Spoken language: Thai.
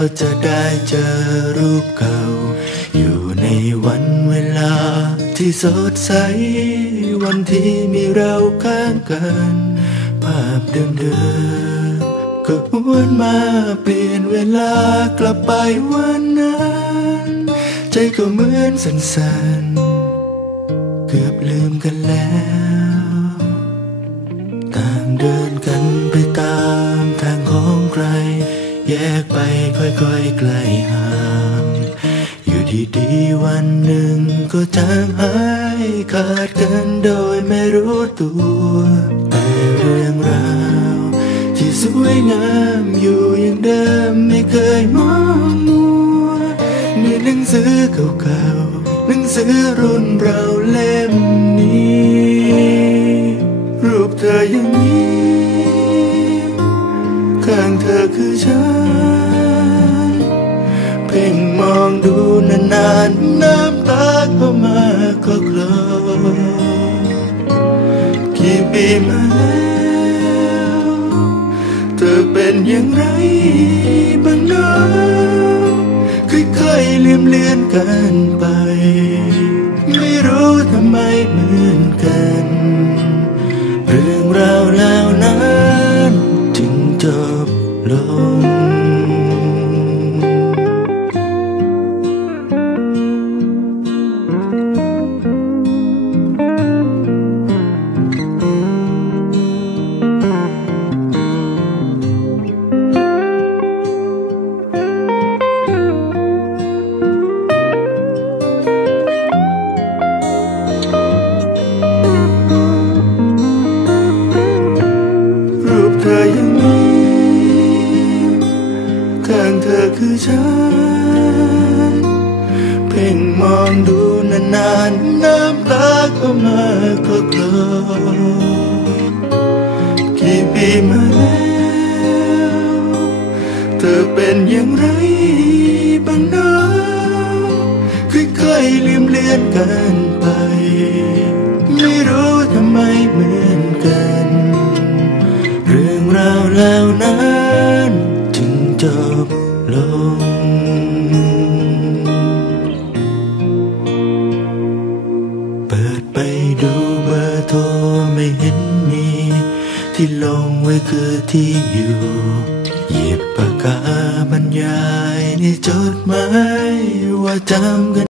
ว่าจะได้เจอรูปเก่า อยู่ในวันเวลาที่สดใส วันที่มีเราข้างกัน ภาพเดิมๆก็วนมาเปลี่ยนเวลากลับไปวันนั้น ใจก็เหมือนสันๆ เกือบลืมกันแล้วต่างเดินกันไปตามทางของ แยกไปค่อยๆไกลห่างอยู่ดีๆวันหนึ่งก็จางหายขาดกันโดยไม่รู้ตัว แต่เรื่องราวที่สวยงามอยู่อย่างเดิมไม่เคยมองมัวในหนังสือเก่าๆหนังสือรุ่นเราเล่มนี้ รูปเธอยังมีข้างเธอคือฉัน พ่งมองดูนานๆน้ำตาก็มาก็คลอกี่ปีมาแล้วเธอเป็นอย่างไรบ้างเนาะค่อยๆเลี่ยมเลือนกันไป ไม่รู้ทำไมเหมือนกัน คือฉัน เพ่งมองดูนานๆ น้ำตาก็มาก็กลอกี่ปีมาแล้ว เธอเป็นอย่างไรบ้างนะค่อยๆลืมเลือนกันไป ไม่รู้ทำไมเหมือนกัน โทรไม่เห็นมี ที่ลงไว้คือที่อยู่ หยิบปากกาบรรยายในจดหมายว่าจำกัน